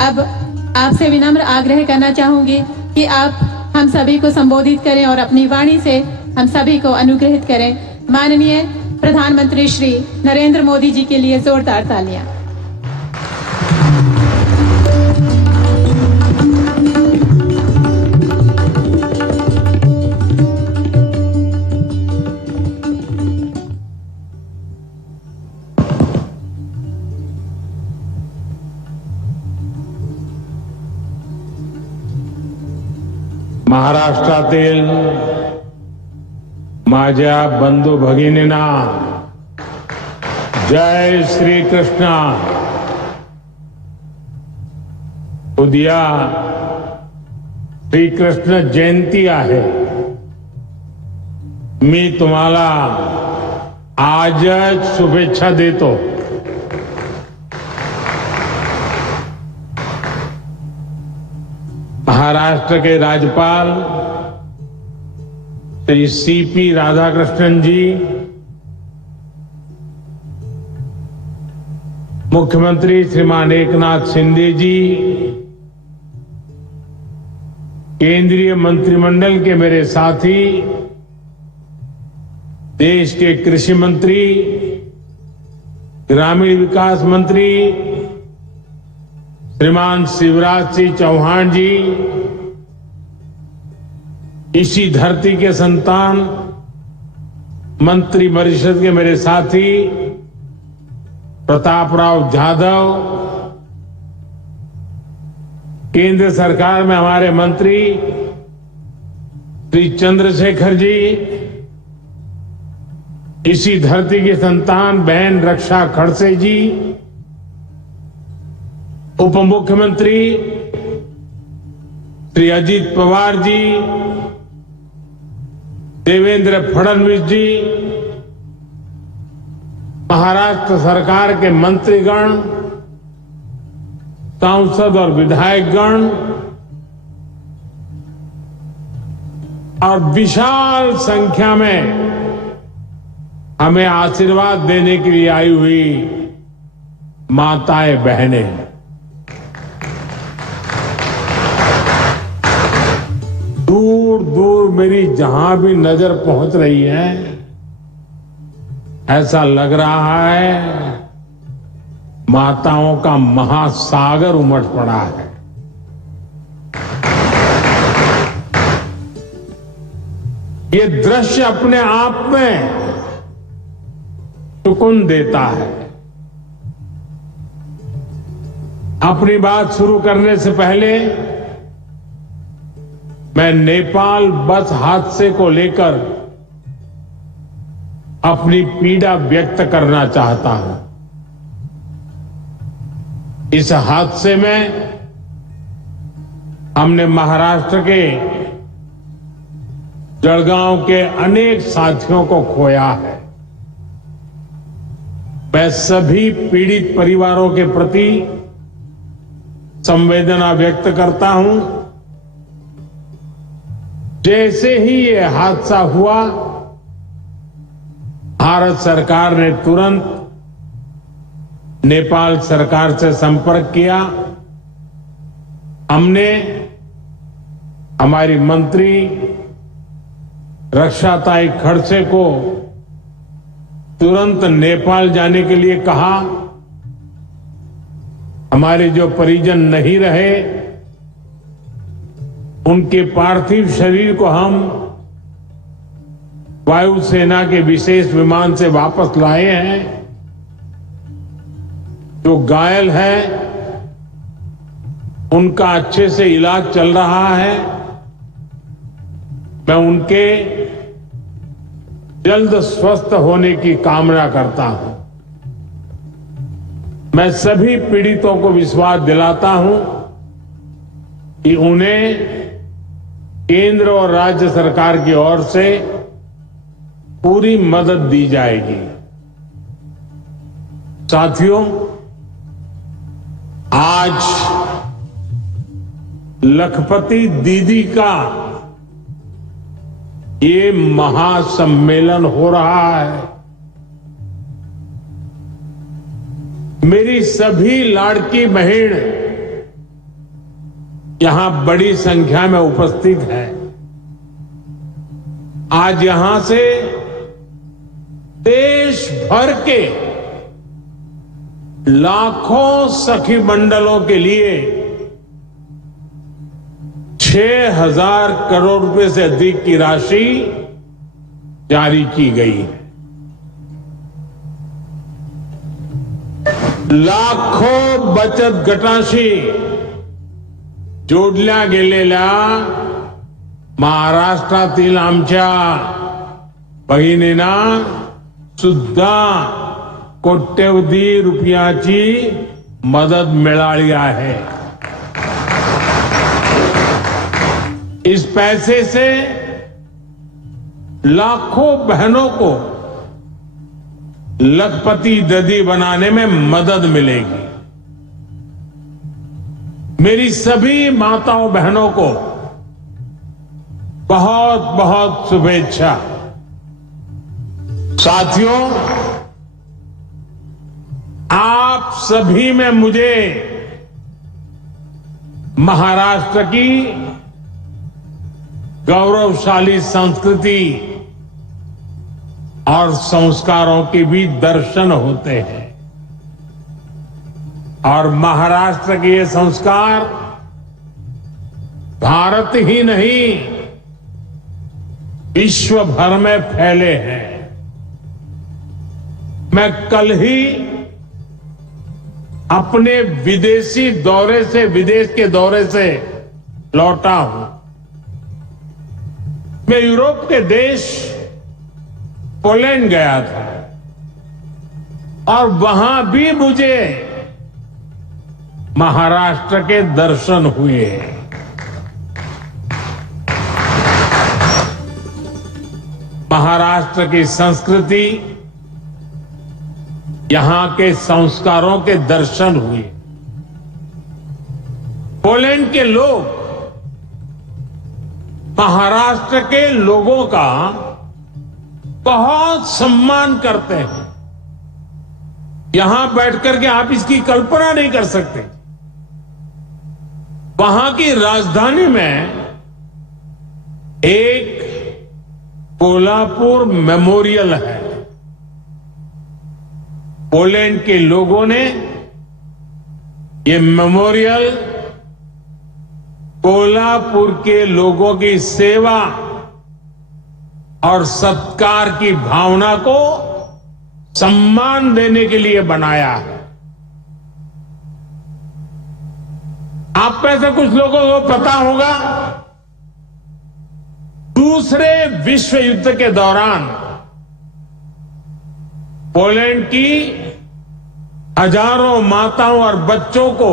अब आपसे विनम्र आग्रह करना चाहूंगी कि आप हम सभी को संबोधित करें और अपनी वाणी से हम सभी को अनुग्रहित करें। माननीय प्रधानमंत्री श्री नरेंद्र मोदी जी के लिए जोरदार तालियां। महाराष्ट्रातील माझ्या बंधू भगिनींना जय श्री कृष्ण। उद्या श्रीकृष्ण जयंती आहे। मी तुम्हाला आजच शुभेच्छा देतो। महाराष्ट्र के राज्यपाल श्री सीपी राधाकृष्णन जी, मुख्यमंत्री श्रीमान एकनाथ शिंदे जी, केंद्रीय मंत्रिमंडल के मेरे साथी, देश के कृषि मंत्री, ग्रामीण विकास मंत्री श्रीमान शिवराज सिंह चौहान जी, इसी धरती के संतान मंत्रिपरिषद के मेरे साथी प्रतापराव जाधव, केंद्र सरकार में हमारे मंत्री श्री चंद्रशेखर जी, इसी धरती की संतान बहन रक्षा खड़से जी, उप मुख्यमंत्री श्री अजित पवार जी, देवेंद्र फडणवीस जी, महाराष्ट्र सरकार के मंत्रीगण, सांसद और विधायकगण और विशाल संख्या में हमें आशीर्वाद देने के लिए आई हुई माताएं बहनें, दूर दूर मेरी जहां भी नजर पहुंच रही है, ऐसा लग रहा है माताओं का महासागर उमड़ पड़ा है। ये दृश्य अपने आप में सुकून देता है। अपनी बात शुरू करने से पहले मैं नेपाल बस हादसे को लेकर अपनी पीड़ा व्यक्त करना चाहता हूं। इस हादसे में हमने महाराष्ट्र के जलगांव के अनेक साथियों को खोया है। मैं सभी पीड़ित परिवारों के प्रति संवेदना व्यक्त करता हूं। जैसे ही ये हादसा हुआ, भारत सरकार ने तुरंत नेपाल सरकार से संपर्क किया। हमने हमारी मंत्री रक्षाताई खड़से को तुरंत नेपाल जाने के लिए कहा। हमारे जो परिजन नहीं रहे, उनके पार्थिव शरीर को हम वायुसेना के विशेष विमान से वापस लाए हैं। जो घायल है उनका अच्छे से इलाज चल रहा है। मैं उनके जल्द स्वस्थ होने की कामना करता हूं। मैं सभी पीड़ितों को विश्वास दिलाता हूं कि उन्हें केंद्र और राज्य सरकार की ओर से पूरी मदद दी जाएगी। साथियों, आज लखपति दीदी का ये महासम्मेलन हो रहा है। मेरी सभी लाड़की बहन यहां बड़ी संख्या में उपस्थित है। आज यहां से देश भर के लाखों सखी मंडलों के लिए 6,000 करोड़ रुपए से अधिक की राशि जारी की गई है। लाखों बचत गटांशी जोडल्या गेलेल्या महाराष्ट्रातील आमच्या भगिनींना सुद्धा कोट्यवधी रुपयाची मदत मिळाली आहे। इस पैसे से लाखों बहनों को लखपति दीदी बनाने में मदद मिलेगी। मेरी सभी माताओं बहनों को बहुत बहुत शुभेच्छा। साथियों, आप सभी में मुझे महाराष्ट्र की गौरवशाली संस्कृति और संस्कारों के भी दर्शन होते हैं और महाराष्ट्र के ये संस्कार भारत ही नहीं विश्व भर में फैले हैं। मैं कल ही अपने विदेश के दौरे से लौटा हूं। मैं यूरोप के देश पोलैंड गया था और वहां भी मुझे महाराष्ट्र के दर्शन हुए। महाराष्ट्र की संस्कृति, यहां के संस्कारों के दर्शन हुए। पोलैंड के लोग महाराष्ट्र के लोगों का बहुत सम्मान करते हैं। यहां बैठकर के आप इसकी कल्पना नहीं कर सकते। वहां की राजधानी में एक कोल्हापुर मेमोरियल है। पोलैंड के लोगों ने ये मेमोरियल कोल्हापुर के लोगों की सेवा और सत्कार की भावना को सम्मान देने के लिए बनाया है। आप में से कुछ लोगों को पता होगा, दूसरे विश्व युद्ध के दौरान पोलैंड की हजारों माताओं और बच्चों को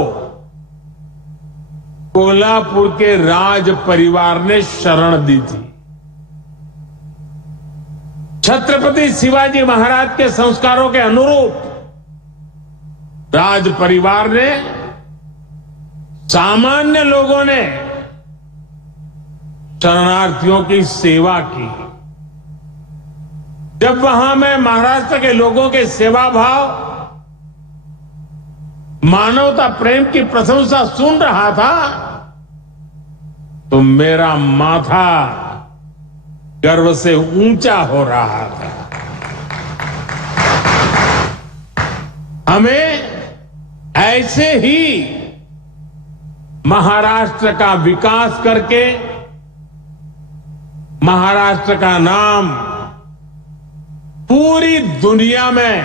कोल्हापुर के राज परिवार ने शरण दी थी। छत्रपति शिवाजी महाराज के संस्कारों के अनुरूप राज परिवार ने, सामान्य लोगों ने शरणार्थियों की सेवा की। जब वहां मैं महाराष्ट्र के लोगों के सेवा भाव, मानवता प्रेम की प्रशंसा सुन रहा था तो मेरा माथा गर्व से ऊंचा हो रहा था। हमें ऐसे ही महाराष्ट्र का विकास करके महाराष्ट्र का नाम पूरी दुनिया में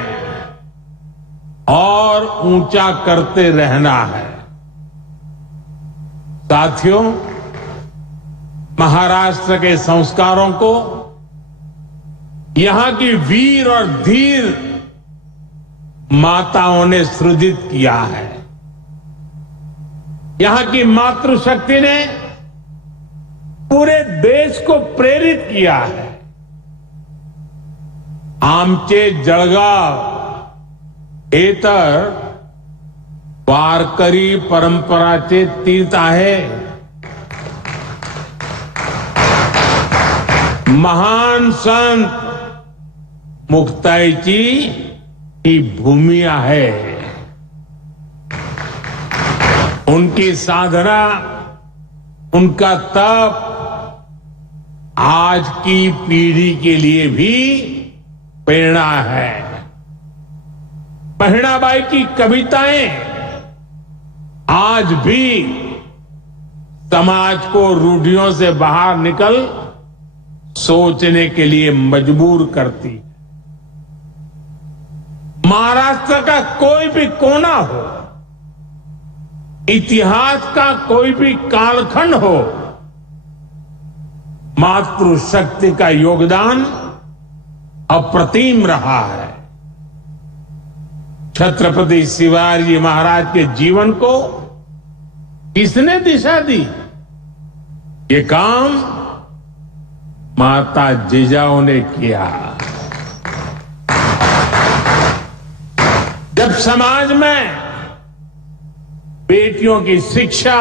और ऊंचा करते रहना है। साथियों, महाराष्ट्र के संस्कारों को यहां की वीर और धीर माताओं ने सृजित किया है। यहां की मातृशक्ति ने पूरे देश को प्रेरित किया है। आमचे जळगाव हे तर वारकरी परंपराचे तीर्थ आहे। महान संत मुक्ताईची ही भूमि है। उनकी साधना उनका तप आज की पीढ़ी के लिए भी प्रेरणा है। बहिणाबाई की कविताएं आज भी समाज को रूढ़ियों से बाहर निकल सोचने के लिए मजबूर करती। महाराष्ट्र का कोई भी कोना हो, इतिहास का कोई भी कालखंड हो, मातृशक्ति का योगदान अप्रतिम रहा है। छत्रपति शिवाजी महाराज के जीवन को किसने दिशा दी? ये काम माता जिजाऊ ने किया। जब समाज में बेटियों की शिक्षा,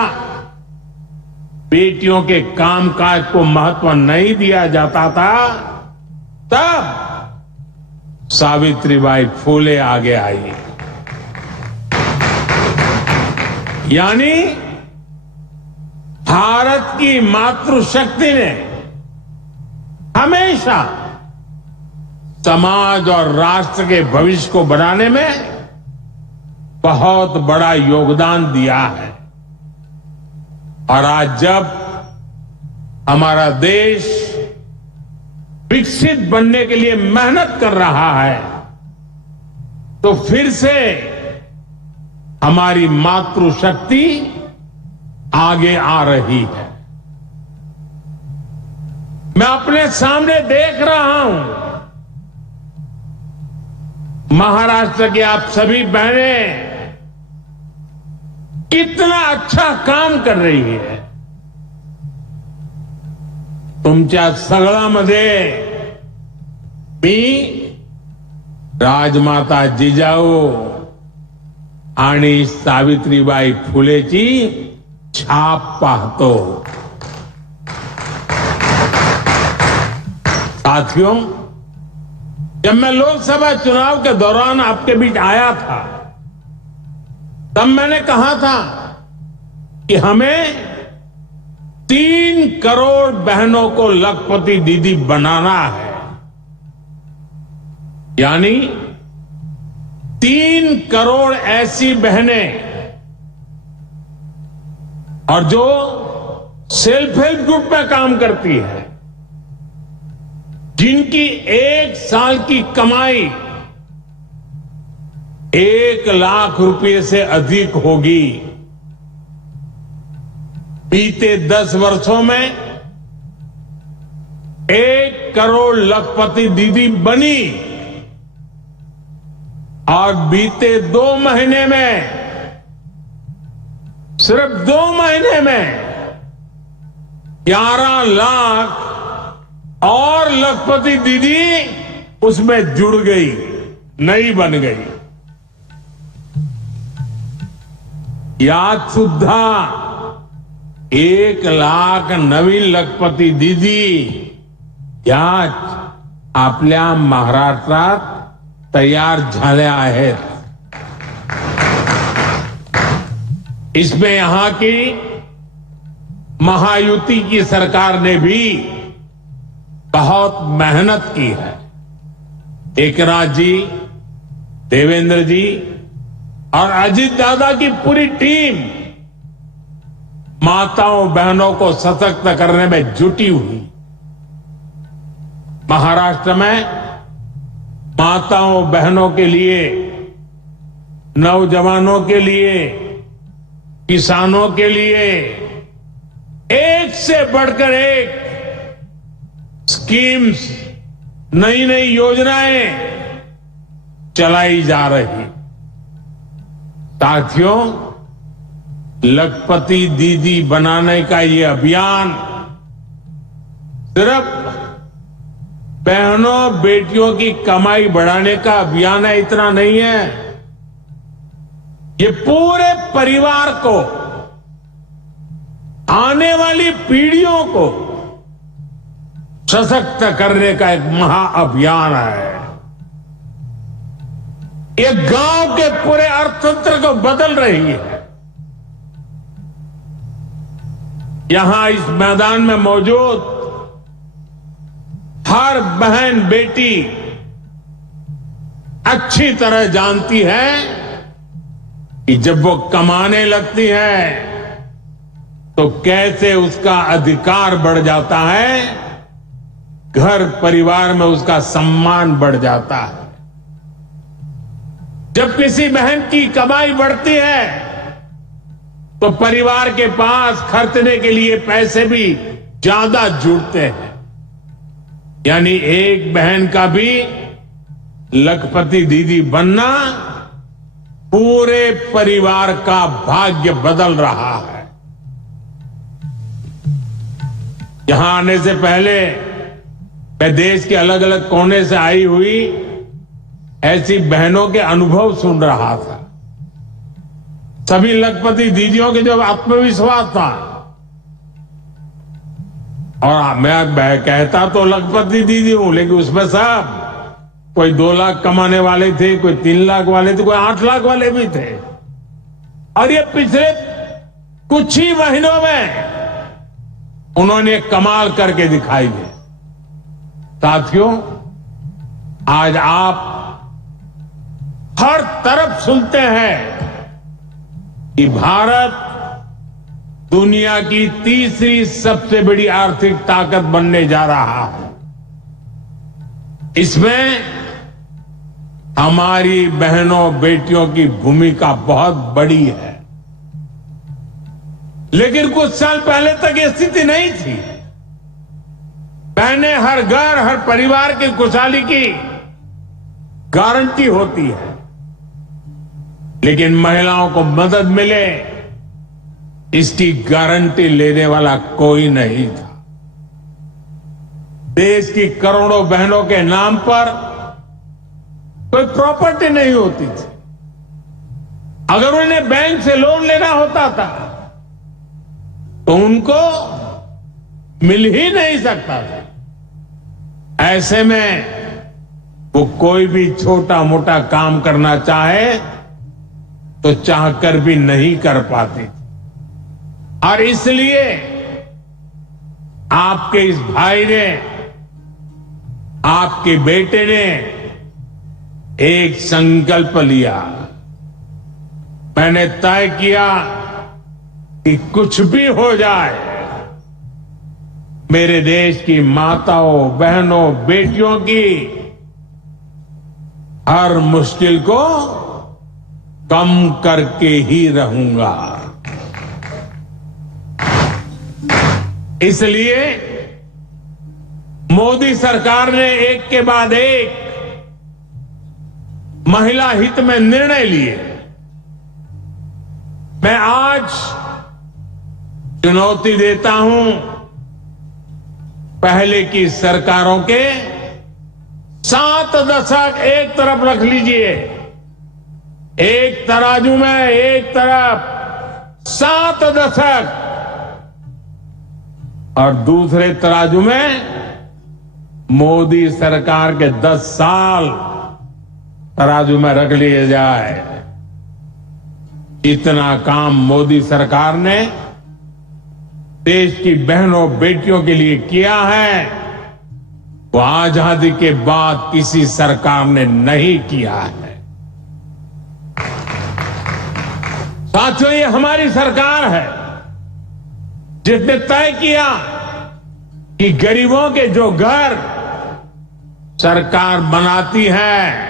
बेटियों के कामकाज को महत्व नहीं दिया जाता था, तब सावित्रीबाई फुले आगे आई। यानी भारत की मातृशक्ति ने हमेशा समाज और राष्ट्र के भविष्य को बनाने में बहुत बड़ा योगदान दिया है। और आज जब हमारा देश विकसित बनने के लिए मेहनत कर रहा है, तो फिर से हमारी मातृशक्ति आगे आ रही है। मैं अपने सामने देख रहा हूं, महाराष्ट्र की आप सभी बहनें कितना अच्छा काम कर रही है। तुमच्या सगळ्यामध्ये मी राजमाता जिजाऊ आणि सावित्रीबाई फुलेची छाप पाहतो। साथियों, जब मैं लोकसभा चुनाव के दौरान आपके बीच आया था, तब मैंने कहा था कि हमें 3 करोड़ बहनों को लखपति दीदी बनाना है। यानी 3 करोड़ ऐसी बहनें और जो सेल्फ हेल्प ग्रुप में काम करती है, जिनकी 1 साल की कमाई 1 लाख रुपए से अधिक होगी। बीते 10 वर्षों में 1 करोड़ लखपति दीदी बनी और बीते 2 महीने में, सिर्फ 2 महीने में 11 लाख और लखपति दीदी उसमें जुड़ गई, नई बन गई। यात सुद्धा 1 लाख नवीन लखपती दीदी या आपल्या महाराष्ट्रात तयार झाल्या आहेत। इसमें यहां की महायुति की सरकार ने भी बहुत मेहनत की है। एकनाथ जी, देवेंद्र जी और अजीत दादा की पूरी टीम माताओं बहनों को सशक्त करने में जुटी हुई। महाराष्ट्र में माताओं बहनों के लिए, नौजवानों के लिए, किसानों के लिए एक से बढ़कर एक स्कीम्स, नई नई योजनाएं चलाई जा रही। साथियों, लखपति दीदी बनाने का ये अभियान सिर्फ बहनों बेटियों की कमाई बढ़ाने का अभियान है, इतना नहीं है। ये पूरे परिवार को, आने वाली पीढ़ियों को सशक्त करने का एक महाअभियान है। ये गांव के पूरे अर्थतंत्र को बदल रही है। यहां इस मैदान में मौजूद हर बहन बेटी अच्छी तरह जानती है कि जब वो कमाने लगती है तो कैसे उसका अधिकार बढ़ जाता है, घर परिवार में उसका सम्मान बढ़ जाता है। जब किसी बहन की कमाई बढ़ती है तो परिवार के पास खर्चने के लिए पैसे भी ज्यादा जुड़ते हैं। यानी एक बहन का भी लखपति दीदी बनना पूरे परिवार का भाग्य बदल रहा है। यहां आने से पहले मैं देश के अलग अलग कोने से आई हुई ऐसी बहनों के अनुभव सुन रहा था। सभी लखपति दीदियों के जो आत्मविश्वास था, और मैं कहता तो लखपति दीदी हूं, लेकिन उसमें सब कोई 2 लाख कमाने वाले थे, कोई 3 लाख वाले थे, कोई 8 लाख वाले भी थे। और ये पिछले कुछ ही महीनों में उन्होंने कमाल करके दिखाई दिया। साथियों, आज आप हर तरफ सुनते हैं कि भारत दुनिया की तीसरी सबसे बड़ी आर्थिक ताकत बनने जा रहा है। इसमें हमारी बहनों बेटियों की भूमिका बहुत बड़ी है। लेकिन कुछ साल पहले तक ये स्थिति नहीं थी। बहनें हर घर हर परिवार की खुशहाली की गारंटी होती है, लेकिन महिलाओं को मदद मिले इसकी गारंटी लेने वाला कोई नहीं था। देश की करोड़ों बहनों के नाम पर कोई प्रॉपर्टी नहीं होती थी। अगर उन्हें बैंक से लोन लेना होता था तो उनको मिल ही नहीं सकता था। ऐसे में वो कोई भी छोटा मोटा काम करना चाहे तो चाहकर भी नहीं कर पाती। और इसलिए आपके इस भाई ने, आपके बेटे ने एक संकल्प लिया। मैंने तय किया कि कुछ भी हो जाए, मेरे देश की माताओं बहनों बेटियों की हर मुश्किल को कम करके ही रहूंगा। इसलिए मोदी सरकार ने एक के बाद एक महिला हित में निर्णय लिए। मैं आज चुनौती देता हूं पहले की सरकारों के 7 दशक एक तरफ रख लीजिए। एक तराजू में एक तरफ 7 दशक और दूसरे तराजू में मोदी सरकार के 10 साल तराजू में रख लिए जाए। इतना काम मोदी सरकार ने देश की बहनों बेटियों के लिए किया है, वो आजादी के बाद किसी सरकार ने नहीं किया है। साथियों, ये हमारी सरकार है जिसने तय किया कि गरीबों के जो घर सरकार बनाती है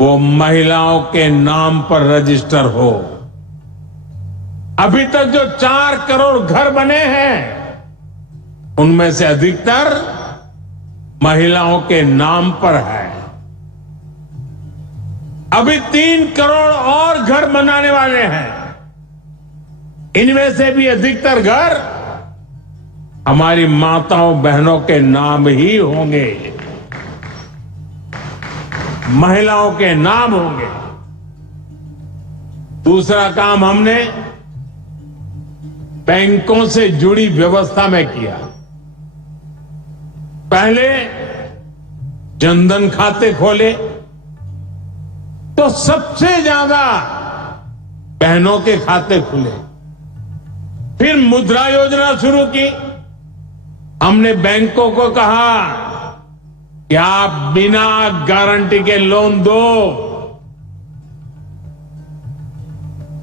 वो महिलाओं के नाम पर रजिस्टर हो। अभी तक जो 4 करोड़ घर बने हैं उनमें से अधिकतर महिलाओं के नाम पर है। अभी 3 करोड़ और घर बनाने वाले हैं। इनमें से भी अधिकतर घर हमारी माताओं बहनों के नाम ही होंगे, महिलाओं के नाम होंगे। दूसरा काम हमने बैंकों से जुड़ी व्यवस्था में किया। पहले जनधन खाते खोले तो सबसे ज्यादा बहनों के खाते खुले। फिर मुद्रा योजना शुरू की। हमने बैंकों को कहा कि आप बिना गारंटी के लोन दो,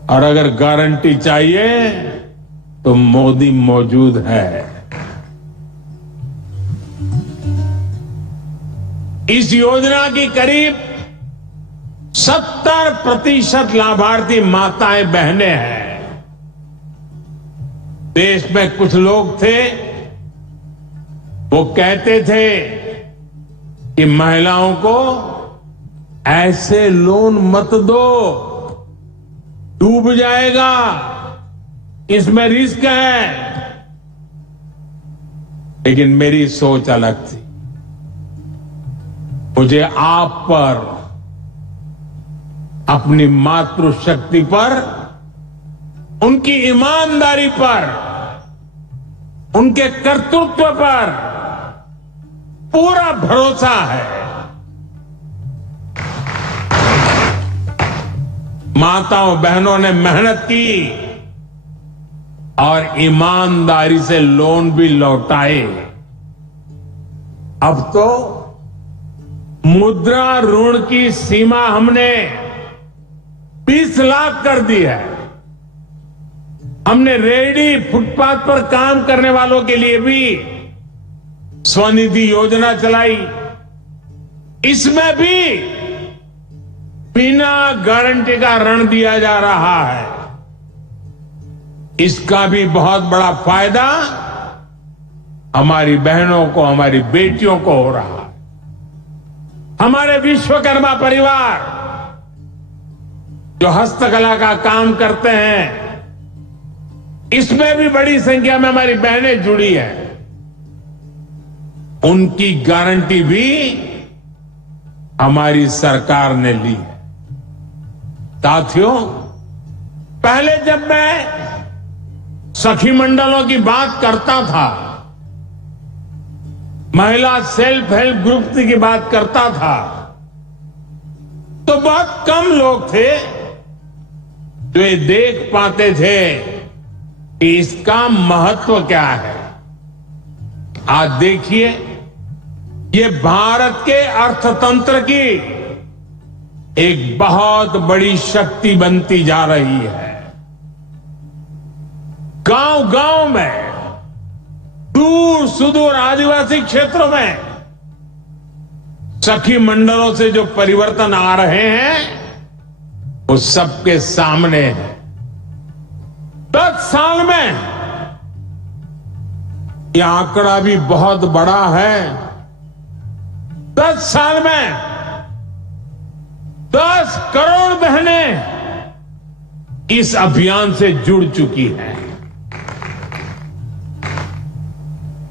और अगर गारंटी चाहिए तो मोदी मौजूद है। इस योजना की करीब 70% लाभार्थी माताएं बहनें हैं। देश में कुछ लोग थे, वो कहते थे कि महिलाओं को ऐसे लोन मत दो, डूब जाएगा, इसमें रिस्क है। लेकिन मेरी सोच अलग थी। मुझे आप पर, अपनी मातृशक्ति पर, उनकी ईमानदारी पर, उनके कर्तृत्व पर पूरा भरोसा है। माताओं बहनों ने मेहनत की और ईमानदारी से लोन भी लौटाए। अब तो मुद्रा ऋण की सीमा हमने 20 लाख कर दी है। हमने रेहड़ी फुटपाथ पर काम करने वालों के लिए भी स्वनिधि योजना चलाई। इसमें भी बिना गारंटी का ऋण दिया जा रहा है। इसका भी बहुत बड़ा फायदा हमारी बहनों को, हमारी बेटियों को हो रहा है। हमारे विश्वकर्मा परिवार जो हस्तकला का काम करते हैं, इसमें भी बड़ी संख्या में हमारी बहनें जुड़ी हैं। उनकी गारंटी भी हमारी सरकार ने ली है। साथियों, पहले जब मैं सखी मंडलों की बात करता था, महिला सेल्फ हेल्प ग्रुप की बात करता था, तो बहुत कम लोग थे जो ये देख पाते थे कि इसका महत्व क्या है। आज देखिए, ये भारत के अर्थतंत्र की एक बहुत बड़ी शक्ति बनती जा रही है। गांव गांव में, दूर सुदूर आदिवासी क्षेत्रों में सखी मंडलों से जो परिवर्तन आ रहे हैं, वो सबके सामने है। 10 साल में यह आंकड़ा भी बहुत बड़ा है। 10 साल में 10 करोड़ बहनें इस अभियान से जुड़ चुकी हैं।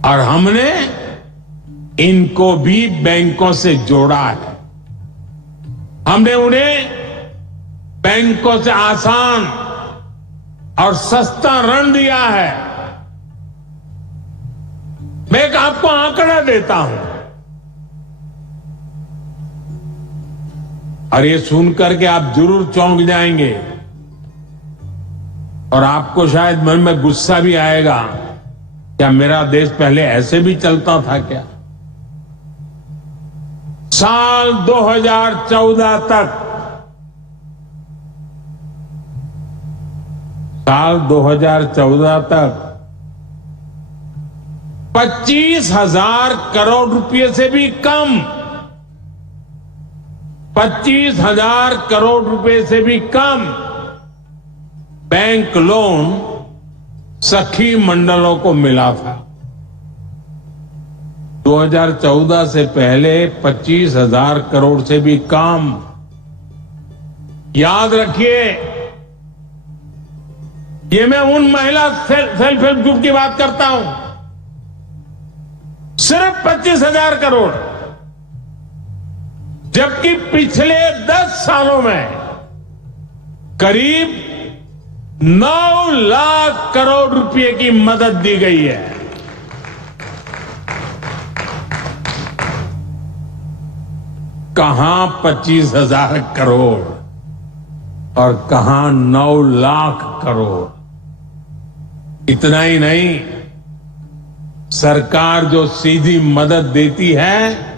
और हमने इनको भी बैंकों से जोड़ा है। हमने उन्हें बैंकों से आसान और सस्ता ऋण दिया है। मैं एक आपको आंकड़ा देता हूं, और ये सुनकर के आप जरूर चौंक जाएंगे, और आपको शायद मन में गुस्सा भी आएगा, क्या मेरा देश पहले ऐसे भी चलता था क्या? साल 2014 तक, साल 2014 तक 25,000 करोड़ रुपए से भी कम, 25,000 करोड़ रुपए से भी कम बैंक लोन सखी मंडलों को मिला था। 2014 से पहले 25,000 करोड़ से भी कम। याद रखिए, ये मैं उन महिला सेल्फ हेल्प ग्रुप की बात करता हूं। सिर्फ 25,000 करोड़, जबकि पिछले 10 सालों में करीब 9 लाख करोड़ रुपए की मदद दी गई है। कहां 25,000 करोड़ और कहां 9 लाख करोड़। इतना ही नहीं, सरकार जो सीधी मदद देती है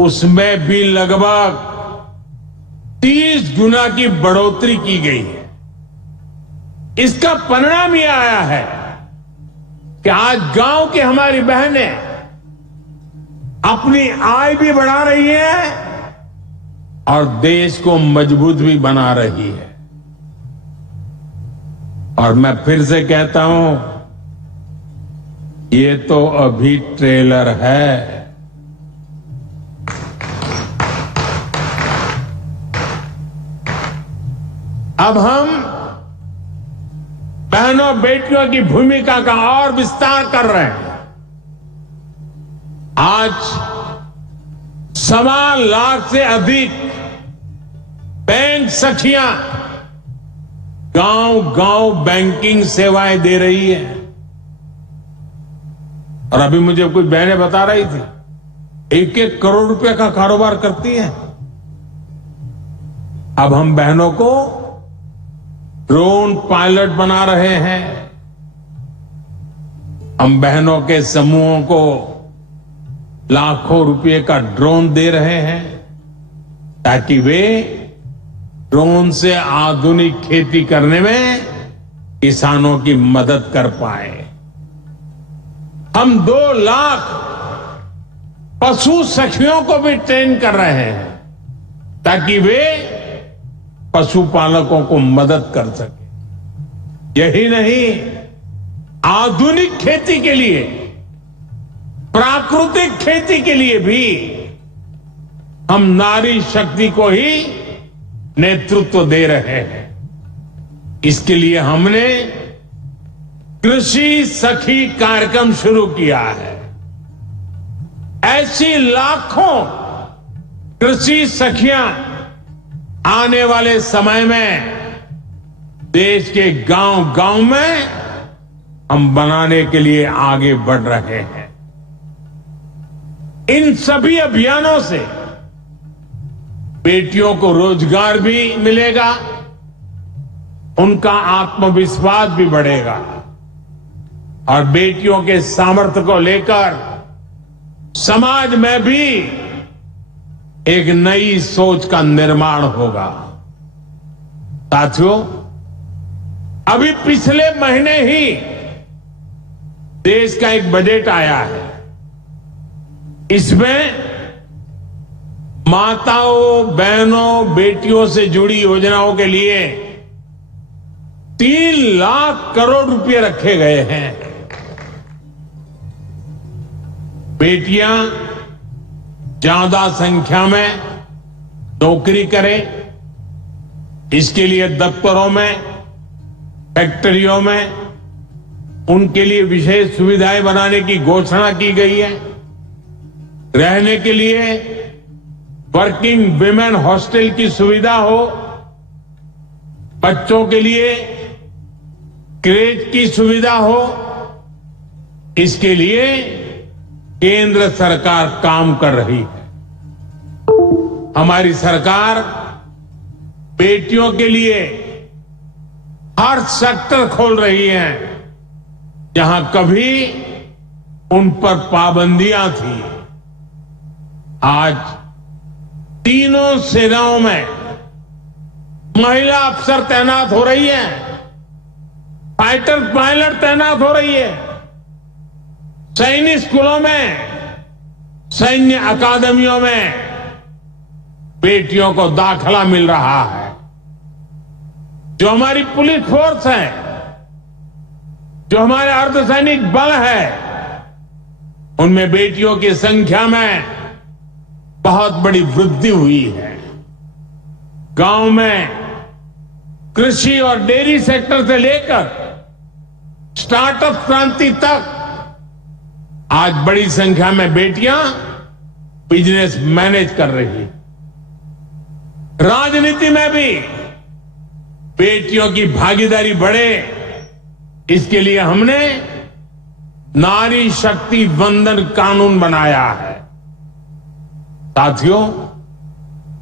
उसमें भी लगभग 30 गुना की बढ़ोतरी की गई है। इसका परिणाम यह आया है कि आज गांव की हमारी बहनें अपनी आय भी बढ़ा रही है और देश को मजबूत भी बना रही है। और मैं फिर से कहता हूं, ये तो अभी ट्रेलर है। अब हम बहनों बेटियों की भूमिका का और विस्तार कर रहे हैं। आज 1.25 लाख से अधिक बैंक सखियां गांव-गांव बैंकिंग सेवाएं दे रही है। और अभी मुझे कुछ बहनें बता रही थी, 1-1 करोड़ रुपए का कारोबार करती है। अब हम बहनों को ड्रोन पायलट बना रहे हैं। हम बहनों के समूहों को लाखों रुपए का ड्रोन दे रहे हैं ताकि वे ड्रोन से आधुनिक खेती करने में किसानों की मदद कर पाए। हम 2 लाख पशु सखियों को भी ट्रेन कर रहे हैं ताकि वे पशुपालकों को मदद कर सके। यही नहीं, आधुनिक खेती के लिए, प्राकृतिक खेती के लिए भी हम नारी शक्ति को ही नेतृत्व दे रहे हैं। इसके लिए हमने कृषि सखी कार्यक्रम शुरू किया है। ऐसी लाखों कृषि सखियां आने वाले समय में देश के गांव-गांव में हम बनाने के लिए आगे बढ़ रहे हैं। इन सभी अभियानों से बेटियों को रोजगार भी मिलेगा, उनका आत्मविश्वास भी बढ़ेगा और बेटियों के सामर्थ्य को लेकर समाज में भी एक नई सोच का निर्माण होगा। साथियों, अभी पिछले महीने ही देश का एक बजट आया है। इसमें माताओं, बहनों, बेटियों से जुड़ी योजनाओं के लिए 3 लाख करोड़ रुपए रखे गए हैं। बेटियां ज्यादा संख्या में नौकरी करें, इसके लिए दफ्तरों में, फैक्ट्रियों में उनके लिए विशेष सुविधाएं बनाने की घोषणा की गई है। रहने के लिए वर्किंग विमेन हॉस्टल की सुविधा हो, बच्चों के लिए क्रेच की सुविधा हो, इसके लिए केंद्र सरकार काम कर रही है। हमारी सरकार बेटियों के लिए हर सेक्टर खोल रही है जहां कभी उन पर पाबंदियां थी। आज तीनों सेनाओं में महिला अफसर तैनात हो रही है, फाइटर पायलट तैनात हो रही है, सैनिक स्कूलों में, सैन्य अकादमियों में बेटियों को दाखिला मिल रहा है। जो हमारी पुलिस फोर्स है, जो हमारे अर्धसैनिक बल है, उनमें बेटियों की संख्या में बहुत बड़ी वृद्धि हुई है। गांव में कृषि और डेयरी सेक्टर से लेकर स्टार्टअप क्रांति तक आज बड़ी संख्या में बेटियां बिजनेस मैनेज कर रही हैं। राजनीति में भी बेटियों की भागीदारी बढ़े, इसके लिए हमने नारी शक्ति वंदन कानून बनाया है। साथियों,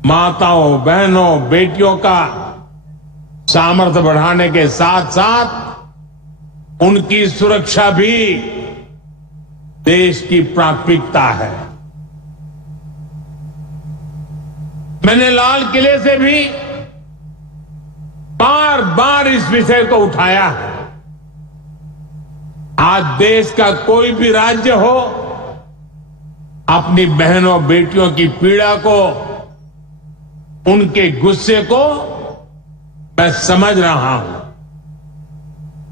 माताओं, बहनों, बेटियों का सामर्थ्य बढ़ाने के साथ साथ उनकी सुरक्षा भी देश की प्राथमिकता है। मैंने लाल किले से भी बार बार इस विषय को उठाया है। आज देश का कोई भी राज्य हो, अपनी बहनों बेटियों की पीड़ा को, उनके गुस्से को मैं समझ रहा हूं।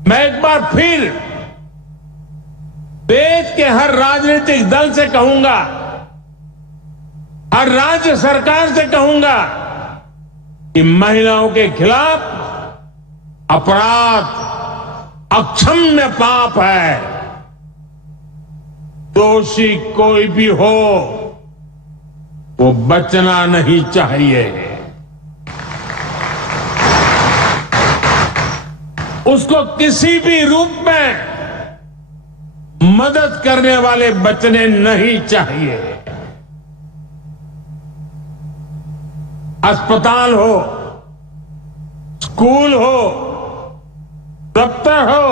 मैं एक बार फिर देश के हर राजनीतिक दल से कहूंगा, हर राज्य सरकार से कहूंगा कि महिलाओं के खिलाफ अपराध अक्षम्य पाप है। दोषी कोई भी हो, वो बचना नहीं चाहिए। उसको किसी भी रूप में मदद करने वाले बचने नहीं चाहिए। अस्पताल हो, स्कूल हो, दफ्तर हो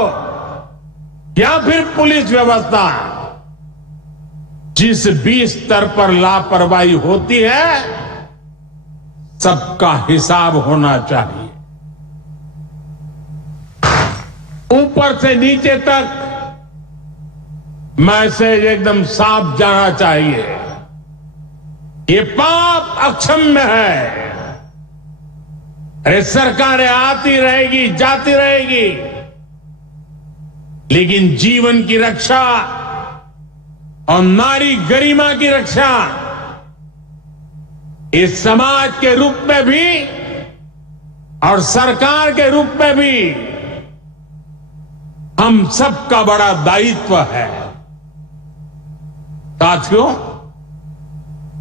या फिर पुलिस व्यवस्था, जिस भी स्तर पर लापरवाही होती है, सबका हिसाब होना चाहिए। ऊपर से नीचे तक मैसेज एकदम साफ जाना चाहिए। ये पाप अक्षम्य है। अरे सरकारें आती रहेगी, जाती रहेगी, लेकिन जीवन की रक्षा और नारी गरिमा की रक्षा इस समाज के रूप में भी और सरकार के रूप में भी हम सबका बड़ा दायित्व है। साथियों,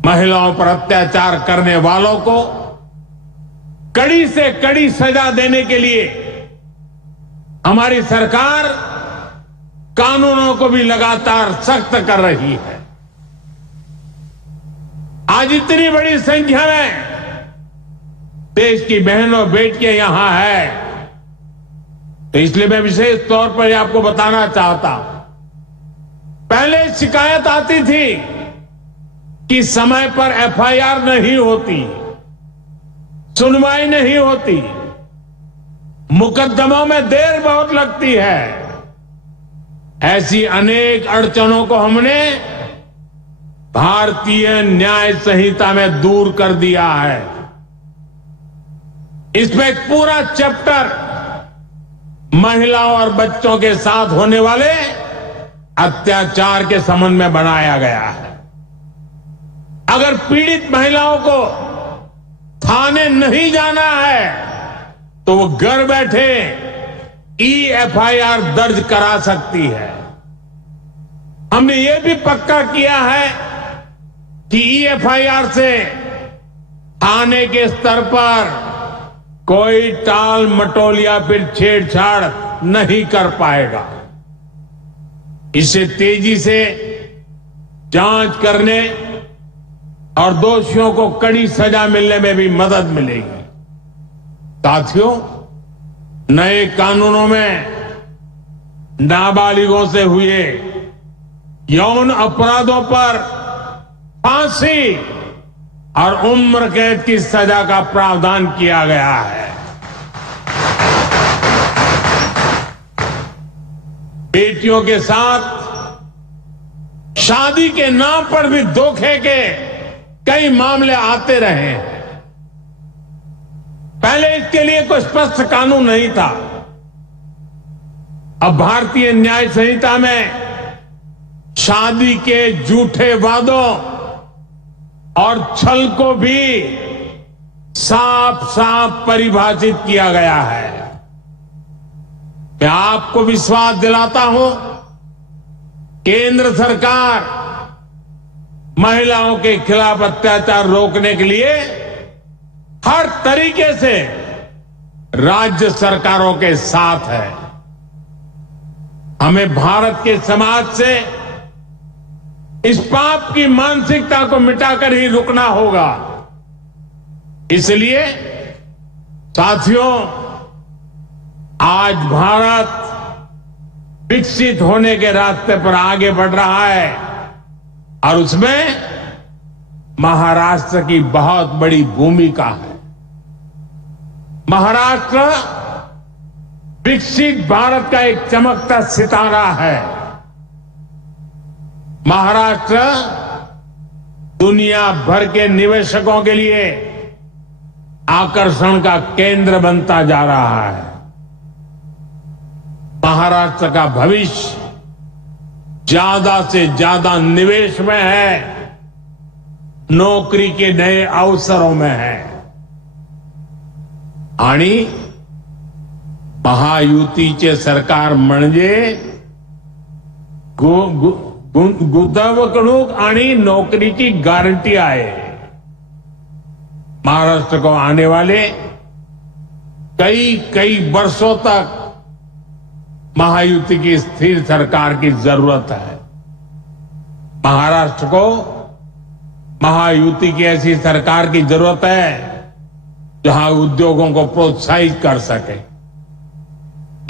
महिलाओं पर अत्याचार करने वालों को कड़ी से कड़ी सजा देने के लिए हमारी सरकार कानूनों को भी लगातार सख्त कर रही है। आज इतनी बड़ी संख्या में देश की बहनों बेटियां यहां है, तो इसलिए मैं विशेष तौर पर आपको बताना चाहता हूं। पहले शिकायत आती थी कि समय पर एफआईआर नहीं होती, सुनवाई नहीं होती, मुकदमों में देर बहुत लगती है। ऐसी अनेक अड़चनों को हमने भारतीय न्याय संहिता में दूर कर दिया है। इसमें एक पूरा चैप्टर महिलाओं और बच्चों के साथ होने वाले अत्याचार के संबंध में बनाया गया है। अगर पीड़ित महिलाओं को थाने नहीं जाना है तो वो घर बैठे एफआईआर दर्ज करा सकती है। हमने ये भी पक्का किया है कि एफआईआर से थाने के स्तर पर कोई टाल मटोल या फिर छेड़छाड़ नहीं कर पाएगा। इसे तेजी से जांच करने और दोषियों को कड़ी सजा मिलने में भी मदद मिलेगी। साथियों, नए कानूनों में नाबालिगों से हुए यौन अपराधों पर फांसी और उम्र कैद की सजा का प्रावधान किया गया है। बेटियों के साथ शादी के नाम पर भी धोखे के कई मामले आते रहे हैं। पहले इसके लिए कोई स्पष्ट कानून नहीं था। अब भारतीय न्याय संहिता में शादी के झूठे वादों और छल को भी साफ साफ परिभाषित किया गया है। मैं आपको विश्वास दिलाता हूं, केंद्र सरकार महिलाओं के खिलाफ अत्याचार रोकने के लिए हर तरीके से राज्य सरकारों के साथ है। हमें भारत के समाज से इस पाप की मानसिकता को मिटाकर ही रुकना होगा। इसलिए साथियों, आज भारत विकसित होने के रास्ते पर आगे बढ़ रहा है और उसमें महाराष्ट्र की बहुत बड़ी भूमिका है। महाराष्ट्र विकसित भारत का एक चमकता सितारा है। महाराष्ट्र दुनिया भर के निवेशकों के लिए आकर्षण का केंद्र बनता जा रहा है। महाराष्ट्र का भविष्य ज्यादा से ज्यादा निवेश में है, नौकरी के नए अवसरों में है। आणि महायुतीचे सरकार म्हणजे गुंतवणूक आणि नौकरीची गारंटी आहे। महाराष्ट्र को आने वाले कई वर्षों तक महायुति की स्थिर सरकार की जरूरत है। महाराष्ट्र को महायुति की ऐसी सरकार की जरूरत है जहां उद्योगों को प्रोत्साहित कर सके।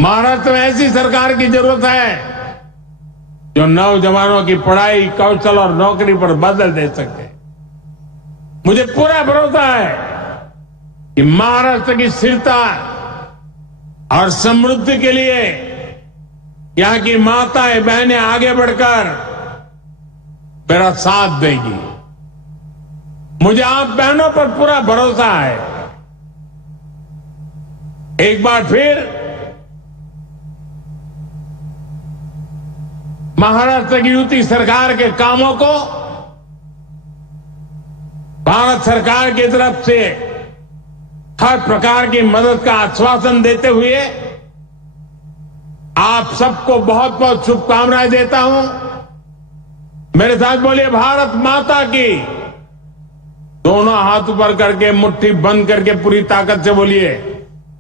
महाराष्ट्र में ऐसी सरकार की जरूरत है जो नौजवानों की पढ़ाई, कौशल और नौकरी पर बदल दे सके। मुझे पूरा भरोसा है कि महाराष्ट्र की स्थिरता और समृद्धि के लिए यहां की माताएं बहनें आगे बढ़कर मेरा साथ देगी। मुझे आप बहनों पर पूरा भरोसा है। एक बार फिर महाराष्ट्र की युति सरकार के कामों को भारत सरकार की तरफ से हर प्रकार की मदद का आश्वासन देते हुए आप सबको बहुत बहुत शुभकामनाएं देता हूं। मेरे साथ बोलिए भारत माता की। दोनों हाथ ऊपर करके मुट्ठी बंद करके पूरी ताकत से बोलिए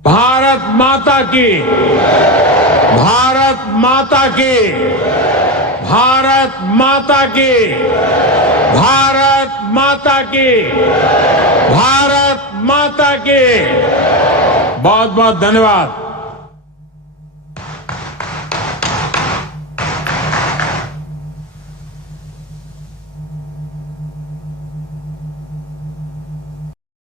भारत माता की, भारत माता की, भारत माता की, भारत माता की, भारत माता की। बहुत बहुत धन्यवाद।